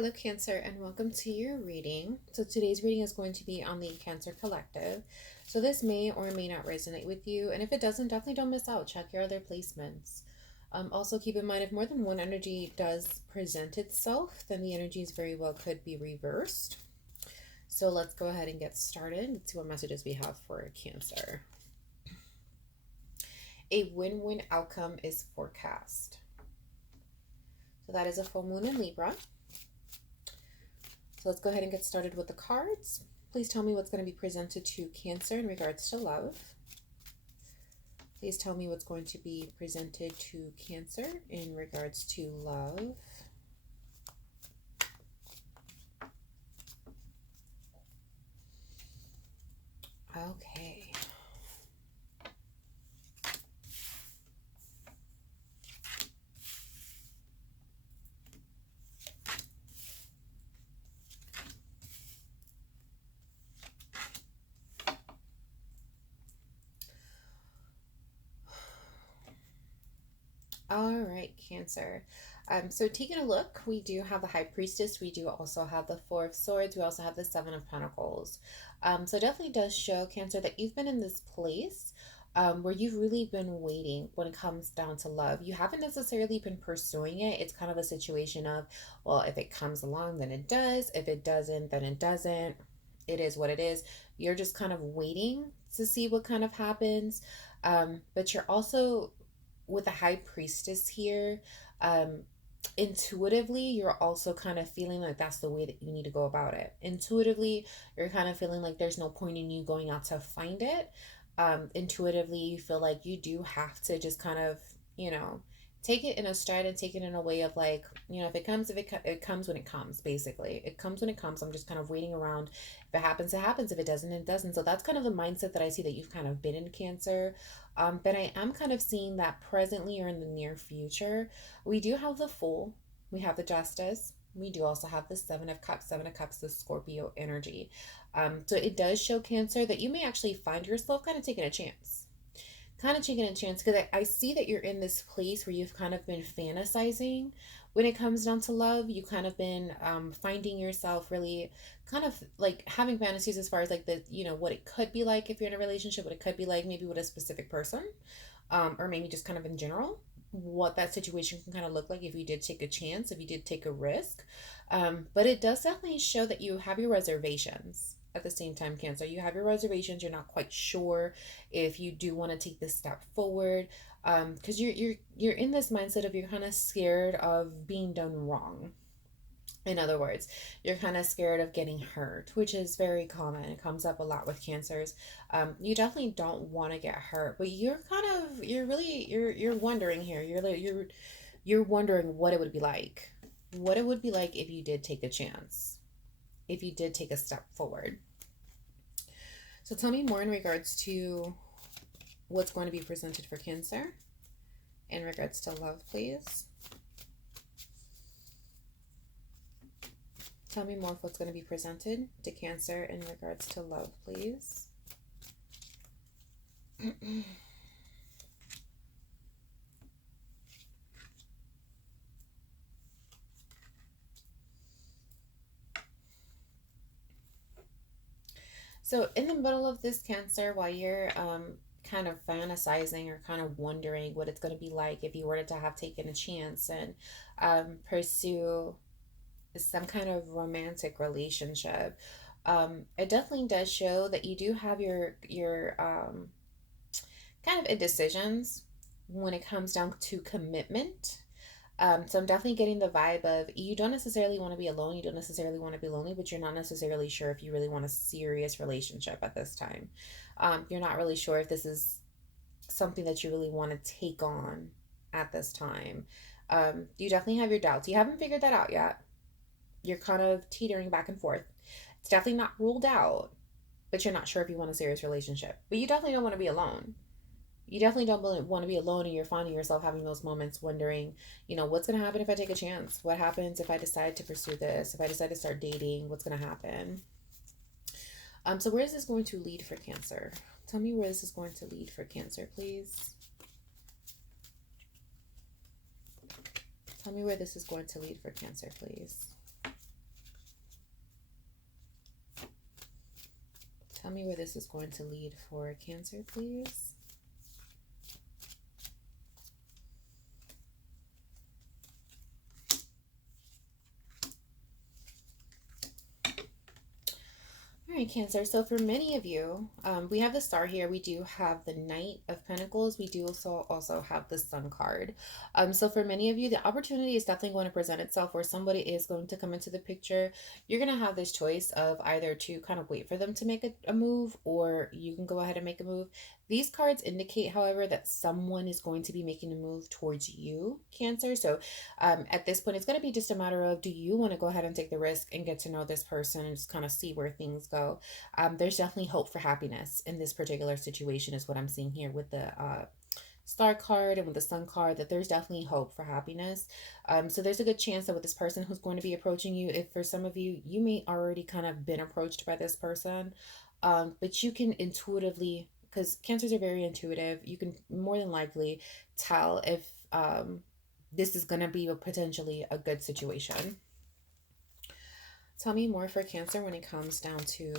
Hello Cancer and welcome to your reading. So today's reading is going to be on the Cancer Collective. So this may or may not resonate with you, and if it doesn't, definitely don't miss out. Check your other placements. Also keep in mind if more than one energy does present itself, then the energies very well could be reversed. So let's go ahead and get started. Let's see what messages we have for Cancer. A win-win outcome is forecast. So that is a full moon in Libra. So let's go ahead and get started with the cards. Please tell me what's going to be presented to Cancer in regards to love. Please tell me what's going to be presented to Cancer in regards to love. Okay. All right, Cancer. So taking a look, we do have the High Priestess. We do also have the Four of Swords. We also have the Seven of Pentacles. So it definitely does show, Cancer, that you've been in this place where you've really been waiting when it comes down to love. You haven't necessarily been pursuing it. It's kind of a situation of, well, if it comes along, then it does. If it doesn't, then it doesn't. It is what it is. You're just kind of waiting to see what kind of happens. But you're also with the High Priestess here, intuitively, you're also kind of feeling like that's the way that you need to go about it. Intuitively, you're kind of feeling like there's no point in you going out to find it. Intuitively, you feel like you do have to just kind of, take it in a stride and take it in a way of like, if it comes, it comes when it comes, basically. It comes when it comes. I'm just kind of waiting around. If it happens, it happens. If it doesn't, it doesn't. So that's kind of the mindset that I see that you've kind of been in, Cancer. But I am kind of seeing that presently or in the near future, we do have the Fool, we have the Justice, we do also have the Seven of Cups. Seven of Cups, the Scorpio energy. So it does show, Cancer, that you may actually find yourself kind of taking a chance. Because I see that you're in this place where you've kind of been fantasizing when it comes down to love. You kind of been finding yourself really kind of like having fantasies as far as like what it could be like if you're in a relationship, what it could be like maybe with a specific person, or maybe just kind of in general, what that situation can kind of look like if you did take a chance, if you did take a risk. But it does definitely show that you have your reservations at the same time, Cancer. You have your reservations. You're not quite sure if you do want to take this step forward, because you're in this mindset of you're kind of scared of being done wrong. In other words, you're kind of scared of getting hurt, which is very common. It comes up a lot with Cancers. You definitely don't want to get hurt, but you're wondering here. You're wondering what it would be like. What it would be like if you did take a chance, if you did take a step forward. So tell me more in regards to what's going to be presented for Cancer in regards to love, please. Tell me more of what's going to be presented to Cancer in regards to love, please. So in the middle of this, Cancer, while you're kind of fantasizing or kind of wondering what it's going to be like if you were to have taken a chance and pursue some kind of romantic relationship, it definitely does show that you do have your kind of indecisions when it comes down to commitment. So I'm definitely getting the vibe of you don't necessarily want to be alone. You don't necessarily want to be lonely, but you're not necessarily sure if you really want a serious relationship at this time. You're not really sure if this is something that you really want to take on at this time. You definitely have your doubts. You haven't figured that out yet. You're kind of teetering back and forth. It's definitely not ruled out, but you're not sure if you want a serious relationship. But you definitely don't want to be alone. You definitely don't want to be alone, and you're finding yourself having those moments wondering, what's going to happen if I take a chance? What happens if I decide to pursue this? If I decide to start dating, what's going to happen? So where is this going to lead for Cancer? Tell me where this is going to lead for Cancer, please. Tell me where this is going to lead for Cancer, please. Tell me where this is going to lead for Cancer, please. All right, Cancer. So for many of you, we have the Star here. We do have the Knight of Pentacles. We do also have the Sun card. So for many of you, the opportunity is definitely going to present itself where somebody is going to come into the picture. You're going to have this choice of either to kind of wait for them to make a move, or you can go ahead and make a move. These cards indicate, however, that someone is going to be making a move towards you, Cancer. So at this point, it's going to be just a matter of, do you want to go ahead and take the risk and get to know this person and just kind of see where things go? There's definitely hope for happiness in this particular situation, is what I'm seeing here with the Star card and with the Sun card, that there's definitely hope for happiness. So there's a good chance that with this person who's going to be approaching you, if for some of you, you may already kind of been approached by this person, but you can intuitively, because Cancers are very intuitive, you can more than likely tell if this is going to be potentially a good situation. Tell me more for Cancer when it comes down to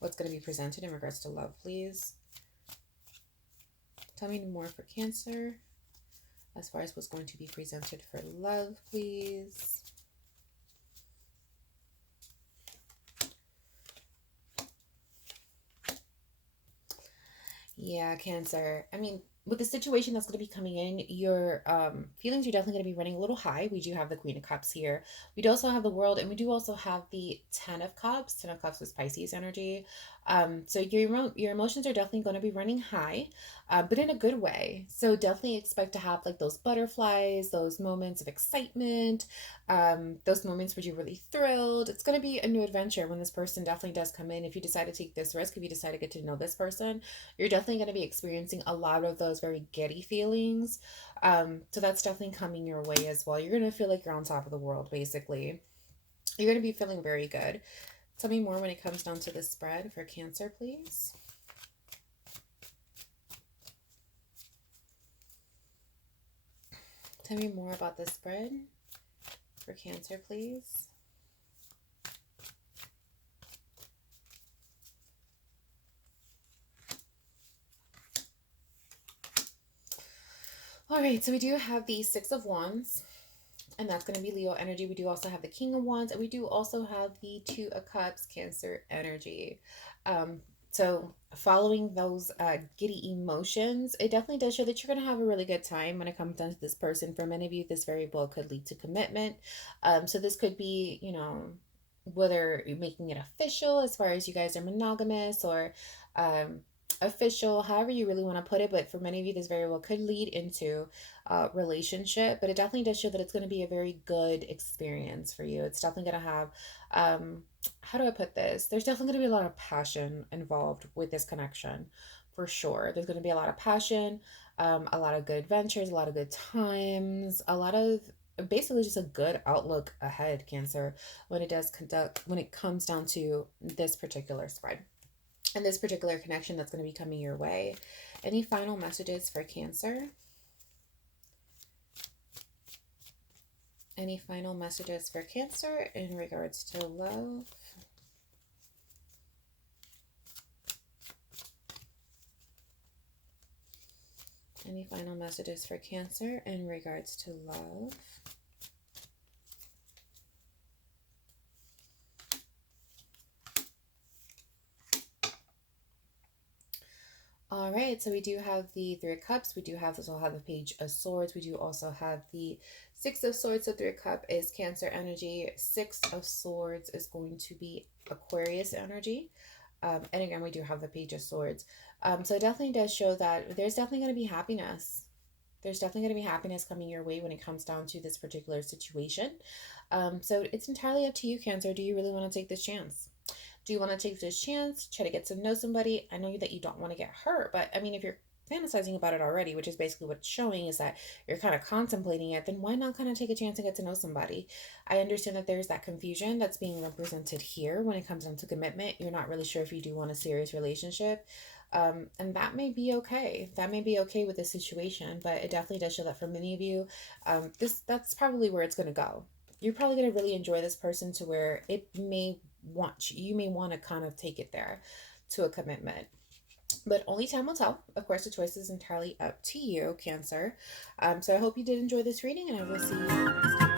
what's going to be presented in regards to love, please. Tell me more for Cancer as far as what's going to be presented for love, please. Yeah, Cancer. I mean, with the situation that's going to be coming in, your feelings are definitely going to be running a little high. We do have the Queen of Cups here. We do also have the World, and we do also have the Ten of Cups. Ten of Cups is Pisces energy. So your emotions are definitely going to be running high, but in a good way. So definitely expect to have like those butterflies, those moments of excitement, those moments where you're really thrilled. It's going to be a new adventure when this person definitely does come in. If you decide to take this risk, if you decide to get to know this person, you're definitely going to be experiencing a lot of those very giddy feelings. So that's definitely coming your way as well. You're going to feel like you're on top of the world, basically. You're going to be feeling very good. Tell me more when it comes down to the spread for Cancer, please. Tell me more about the spread for Cancer, please. All right, so we do have the Six of Wands, and that's going to be Leo energy. We do also have the King of Wands, and we do also have the Two of Cups, Cancer energy. So following those giddy emotions, it definitely does show that you're going to have a really good time when it comes down to this person. For many of you, this very well could lead to commitment. So this could be, whether you're making it official as far as you guys are monogamous, or official, however you really want to put it. But for many of you, this very well could lead into a relationship, but it definitely does show that it's going to be a very good experience for you. It's definitely going to have, how do I put this? There's definitely going to be a lot of passion involved with this connection, for sure. There's going to be a lot of passion, a lot of good adventures, a lot of good times, a lot of basically just a good outlook ahead, Cancer, when it comes down to this particular spread and this particular connection that's going to be coming your way. Any final messages for Cancer? Any final messages for Cancer in regards to love? Any final messages for Cancer in regards to love? All right, so we do have the Three of Cups. We do also have the Page of Swords. We do also have the Six of Swords. So Three of Cups is Cancer energy. Six of Swords is going to be Aquarius energy. And again, we do have the Page of Swords. So it definitely does show that there's definitely going to be happiness. There's definitely going to be happiness coming your way when it comes down to this particular situation. So it's entirely up to you, Cancer. Do you really want to take this chance? Do you want to take this chance, try to get to know somebody? I know that you don't want to get hurt, but I mean, if you're fantasizing about it already, which is basically what it's showing, is that you're kind of contemplating it, then why not kind of take a chance and get to know somebody? I understand that there's that confusion that's being represented here when it comes down to commitment. You're not really sure if you do want a serious relationship. And that may be okay. That may be okay with the situation, but it definitely does show that for many of you, that's probably where it's going to go. you're probably going to really enjoy this person to where you may want to kind of take it there to a commitment. But only time will tell. Of course, the choice is entirely up to you, Cancer. So I hope you did enjoy this reading, and I will see you next time.